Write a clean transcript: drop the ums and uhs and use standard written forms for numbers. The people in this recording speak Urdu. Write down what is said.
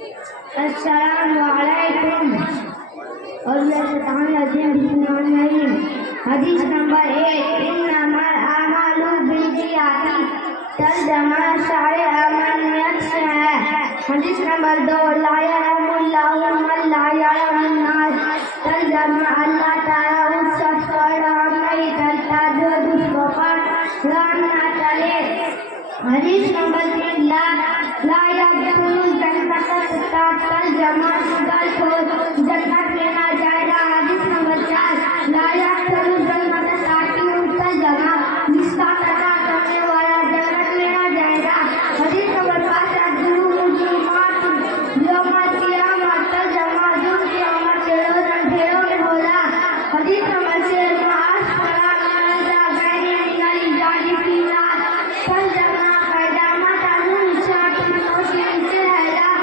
السلام علیکم اور حدیث نمبر 1 انما الاعمال بالنیات ترجمہ شارح امانیت سے ہے۔ حدیث نمبر 2 لا یعلم اللہ من لا یعلم الناس ترجمہ اللہ تعالیٰ اس شخص کو رحم نہیں کرتا جو دوسروں پر رحم نہ کرے۔ حدیث نمبر